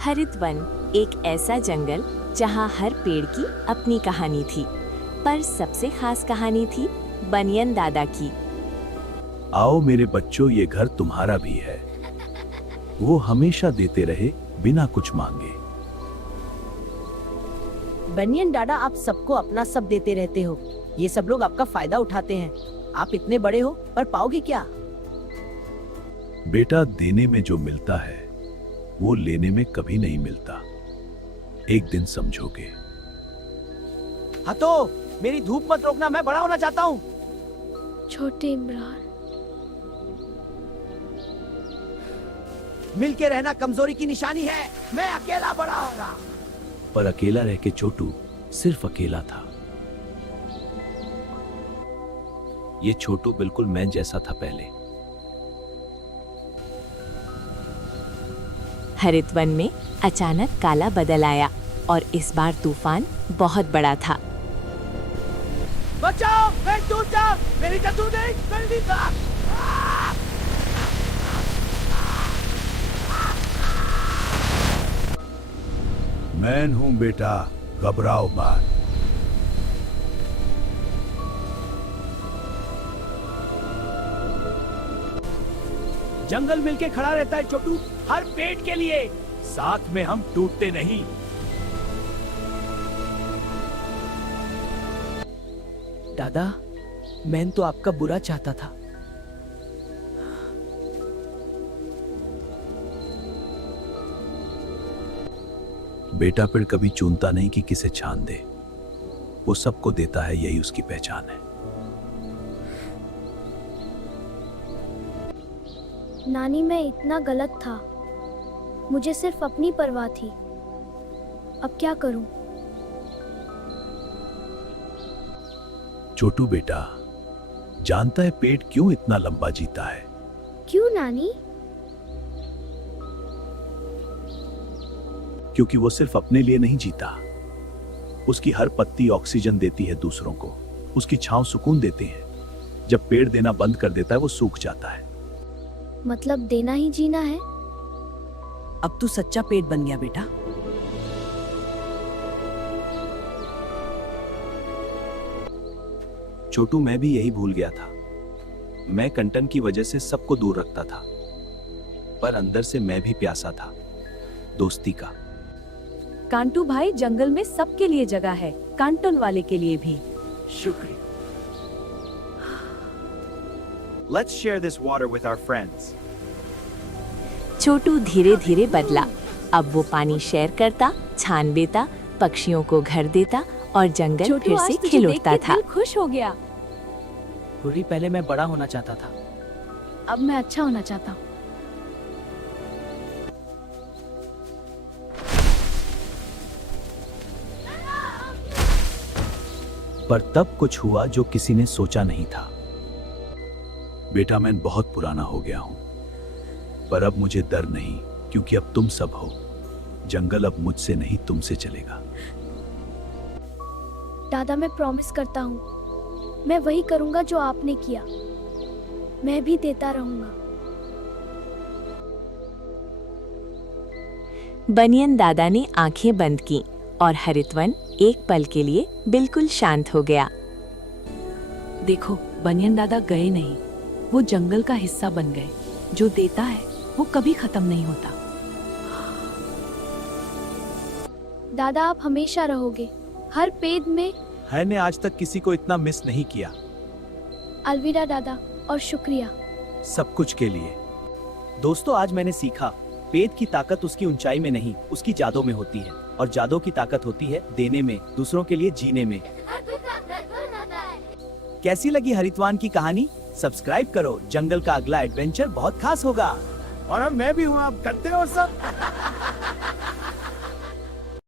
हरित वन एक ऐसा जंगल जहाँ हर पेड़ की अपनी कहानी थी, पर सबसे खास कहानी थी बनियन दादा की। आओ मेरे बच्चों, ये घर तुम्हारा भी है। वो हमेशा देते रहे बिना कुछ मांगे। बनियन दादा, आप सबको अपना सब देते रहते हो। ये सब लोग आपका फायदा उठाते हैं। आप इतने बड़े हो पर पाओगे क्या? बेटा, देने में जो मिलता है वो लेने में कभी नहीं मिलता। एक दिन समझोगे। हाँ तो मेरी धूप मत रोकना, मैं बड़ा होना चाहता हूँ। छोटे इमरान, मिलके रहना कमजोरी की निशानी है। मैं अकेला बड़ा होगा। पर अकेला रह के छोटू सिर्फ अकेला था। ये छोटू बिल्कुल मैं जैसा था पहले। हरित वन में अचानक काला बदल आया और इस बार तूफान बहुत बड़ा था। बचाओ, मैं टूट जा, मेरी जादू नहीं, जल्दी भाग। मैं हूं बेटा, घबराओ मत। जंगल मिलके खड़ा रहता है छोटू, हर पेट के लिए। साथ में हम टूटते नहीं। दादा, मैं तो आपका बुरा चाहता था। बेटा पेड़ कभी चुनता नहीं कि किसे छान दे। वो सबको देता है, यही उसकी पहचान है। नानी, मैं इतना गलत था। मुझे सिर्फ अपनी परवाह थी। अब क्या करूं? छोटू बेटा, जानता है पेट क्यों इतना लंबा जीता है? क्यों नानी? क्योंकि वो सिर्फ अपने लिए नहीं जीता। उसकी हर पत्ती ऑक्सीजन देती है दूसरों को। उसकी छांव सुकून देते हैं। जब पेड़ देना बंद कर देता है वो सूख जाता है। मतलब देना ही जीना है। अब तू सच्चा पेट बन गया बेटा। छोटू, मैं भी यही भूल गया था। मैं कंटन की वजह से सबको दूर रखता था, पर अंदर से मैं भी प्यासा था दोस्ती का। कांटू भाई, जंगल में सबके लिए जगह है, कांटन वाले के लिए भी। Shukri. Let's share this water with our friends. छोटू धीरे धीरे बदला। अब वो पानी शेयर करता, छान बेता, पक्षियों को घर देता और जंगल छोटू, फिर आज से तुझे खिल देख उठता के था। दिल खुश हो गया। पूरी पहले मैं बड़ा होना चाहता था। अब मैं अच्छा होना चाहता हूँ। पर तब कुछ हुआ जो किसी ने सोचा नहीं था। बेटा, मैं बहुत पुराना हो गया हूं, पर अब मुझे डर नहीं, क्योंकि अब तुम सब हो। जंगल अब मुझसे नहीं तुमसे चलेगा। दादा, मैं प्रॉमिस करता हूँ, मैं वही करूँगा जो आपने किया। मैं भी देता रहूँगा। बनियन दादा ने आंखें बंद की और हरितवन एक पल के लिए बिल्कुल शांत हो गया। देखो, बनियन दादा गए नहीं, वो जंगल का हिस्सा बन गए। जो देता है वो कभी खत्म नहीं होता। दादा, आप हमेशा रहोगे, हर पेड़ में। मैंने आज तक किसी को इतना मिस नहीं किया। अलविदा दादा, और शुक्रिया सब कुछ के लिए। दोस्तों, आज मैंने सीखा, पेट की ताकत उसकी ऊंचाई में नहीं, उसकी जादू में होती है। और जादू की ताकत होती है देने में, दूसरों के लिए जीने में। कैसी लगी हरितवान की कहानी? सब्सक्राइब करो, जंगल का अगला एडवेंचर बहुत खास होगा। और अब मैं भी हूँ, आप करते हो सब।